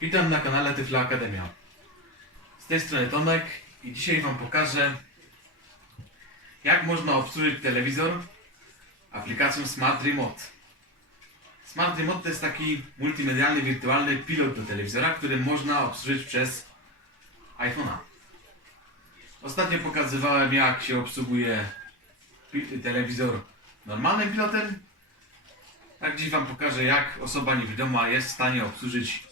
Witam na kanale Tyfla Akademia. Z tej strony Tomek i dzisiaj Wam pokażę jak można obsłużyć telewizor aplikacją Smart Remote. Smart Remote to jest taki multimedialny, wirtualny pilot do telewizora, który można obsłużyć przez iPhone'a. Ostatnio pokazywałem jak się obsługuje telewizor normalnym pilotem. Tak dziś Wam pokażę jak osoba niewidoma jest w stanie obsłużyć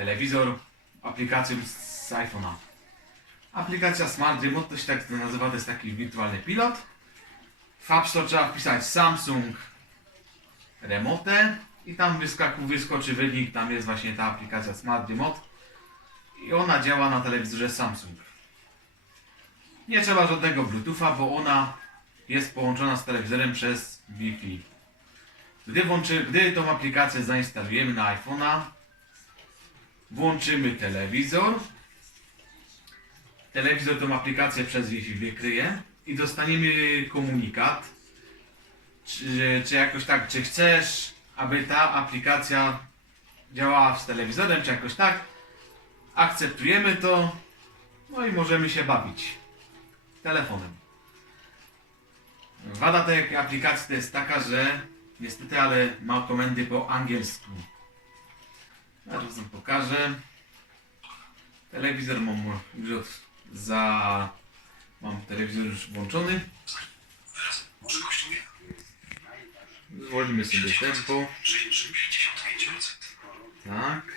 telewizor aplikacją z iPhone'a. Aplikacja Smart Remote to się tak nazywa, to jest taki wirtualny pilot. W App Store trzeba wpisać Samsung Remote i tam wyskaku, wyskoczy wynik, tam jest właśnie ta aplikacja Smart Remote i ona działa na telewizorze Samsung. Nie trzeba żadnego Bluetootha, bo ona jest połączona z telewizorem przez Wi-Fi. Gdy, włączy, gdy tą aplikację zainstalujemy na iPhone'a, włączymy telewizor. Telewizor tą aplikację przez Wi-Fi wykryje i dostaniemy komunikat, czy, czy jakoś tak, czy chcesz, aby ta aplikacja działała z telewizorem, czy jakoś tak. Akceptujemy to, no i możemy się bawić telefonem. Wada tej aplikacji to jest taka, że niestety, ale ma komendy po angielsku. Zaraz wam pokażę. Telewizor mam już od, za... Mam telewizor już włączony. Zwolnimy sobie tempo. 65%. Tak.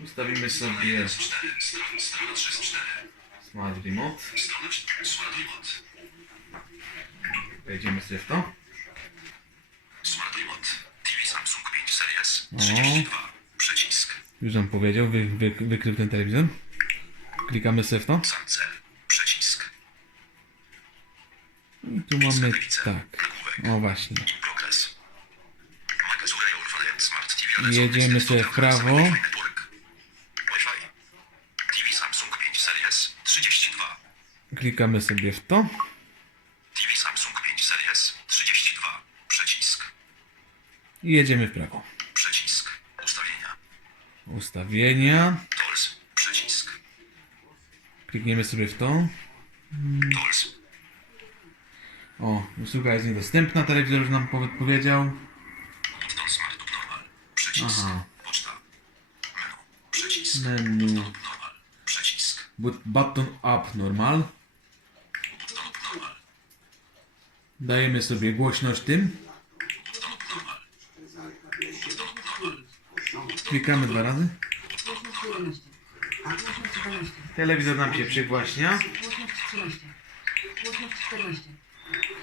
Ustawimy sobie 4, strona, strona 34. Smart Remote. Strona 4, Smart Remote. Wejdziemy sobie w to. Smart Remote. TV Samsung 5 Series. O. 32. Przycisk. Już wam powiedział, wy, wy, wykrył ten telewizor. Klikamy sobie w to. Cancel. Przycisk. I tu mamy tak. O właśnie. TV Jedziemy sobie w prawo. Network. Wi-Fi. TV Samsung 5 Series. 32. Klikamy sobie w to. TV Samsung 5 Series. 32. Przycisk. I jedziemy w prawo. Ustawienia. Tools. Przycisk. Klikniemy sobie w to. Tools. O, usługa jest niedostępna, telewizor już nam powie- powiedział. Aha. Poczta. Menu. Button up Normal. Dajemy sobie głośność tym. Button lub Normal. Button lub Normal. Klikamy dwa razy. Głośność 11. Głośność 12. Telewizor nam się przygłaśnia. Głośność 13. Głośność 14.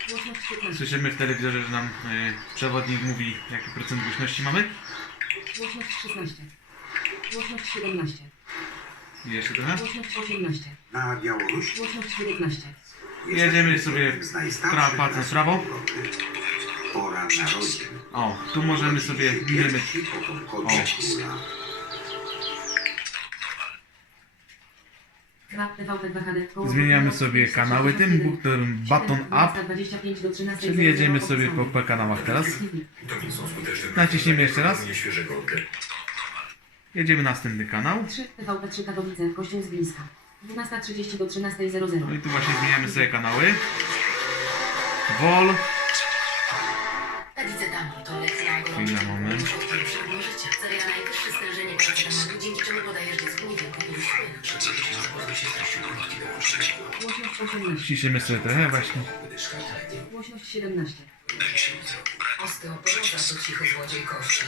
Głośność 15. Słyszymy w telewizorze, że nam y, przewodnik mówi, jaki procent głośności mamy. Głośność 16. Głośność 17. I jeszcze trochę. Głośność 18. Na Białorusi Głośność 19. Jedziemy sobie pra, palcem w prawo. Pora narodzin. O, tu możemy sobie króla. Zmieniamy sobie kanały tym, button, button up. Czyli jedziemy sobie po, po kanałach teraz. Naciśnijmy jeszcze raz. Jedziemy na następny kanał. 3 TVP3 Katowice, Kościół z Bliska. 12.30 do 13.00. No i tu właśnie zmieniamy sobie kanały. Wol. Głośność 18. Ciszymy sobie trochę właśnie. Głośność 17. Exit. Osteoporoza to cicho złodziej kości.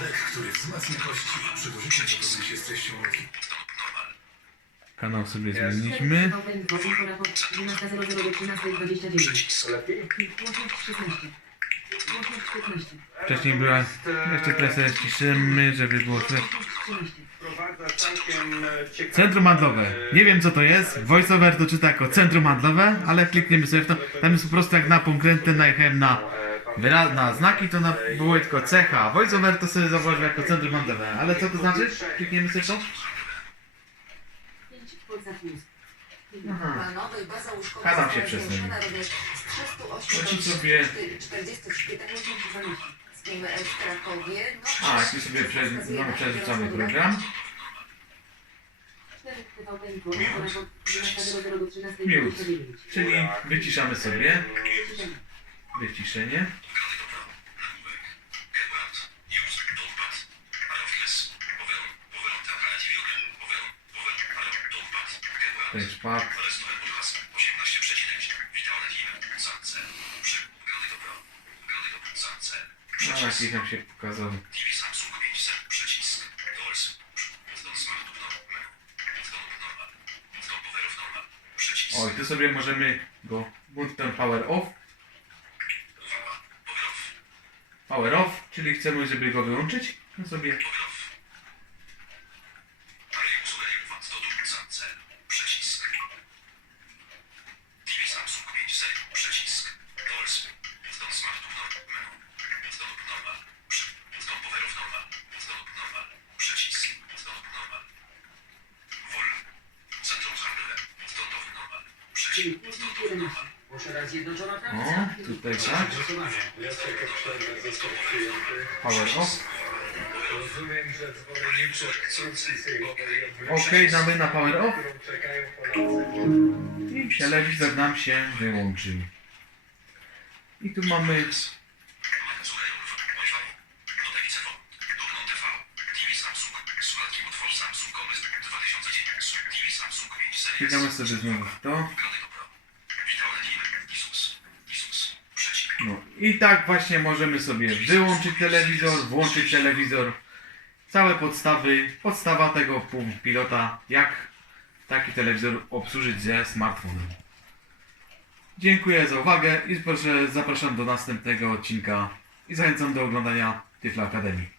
Lek, który wzmacnia kości. Przygorzenie zgodny się z treścią leki. Normal. Kanał sobie zmieniliśmy. TVP Info, Info Raport 12.00 do 13.29. Przycisk. Głośność 16. Głośność 15. Wcześniej była... Jeszcze trochę sobie ciszymy, żeby było słychać. Głośność 13. Centrum handlowe. Nie wiem co to jest. VoiceOver to czyta jako centrum handlowe, ale klikniemy sobie w to. Tam jest po prostu jak na konkretne najechałem na, wyra- na znaki, to na, było tylko cecha. VoiceOver to sobie zauważył jako centrum handlowe. Ale co to znaczy? Klikniemy sobie w to. 5 Polsa Plus. Na nowej baza łóżkowa Kanał się została przesunął. zwiększona również z 308 Chodź do sobie. 40 szpitali. Głośność 12. Polskim w Krakowie. A, tu sobie prze, no, przerzucamy program. 4 TVP Info, ponad 12 do 13 Miód. Czyli wyciszamy sobie. Wyciszenie. Touchpad. Jaki tam się pokazał. Oj, tu sobie możemy go ten power off. Power off, czyli chcemy, żeby go wyłączyć. No sobie O, prawica. tutaj tak. Wniosek o przerwę został przyjęty. Off. Rozumiem, że zwolennicy obstrukcji sejmowej Okej, damy na power off. którą czekają Polacy. I telewizor nam się wyłączył. I tu mamy Klikamy sobie znowu w to. No i tak właśnie możemy sobie wyłączyć telewizor, włączyć telewizor. Całe podstawy, podstawa tego pilota, jak taki telewizor obsłużyć ze smartfonem. Dziękuję za uwagę i proszę, zapraszam do następnego odcinka i zachęcam do oglądania Tyfla Akademii.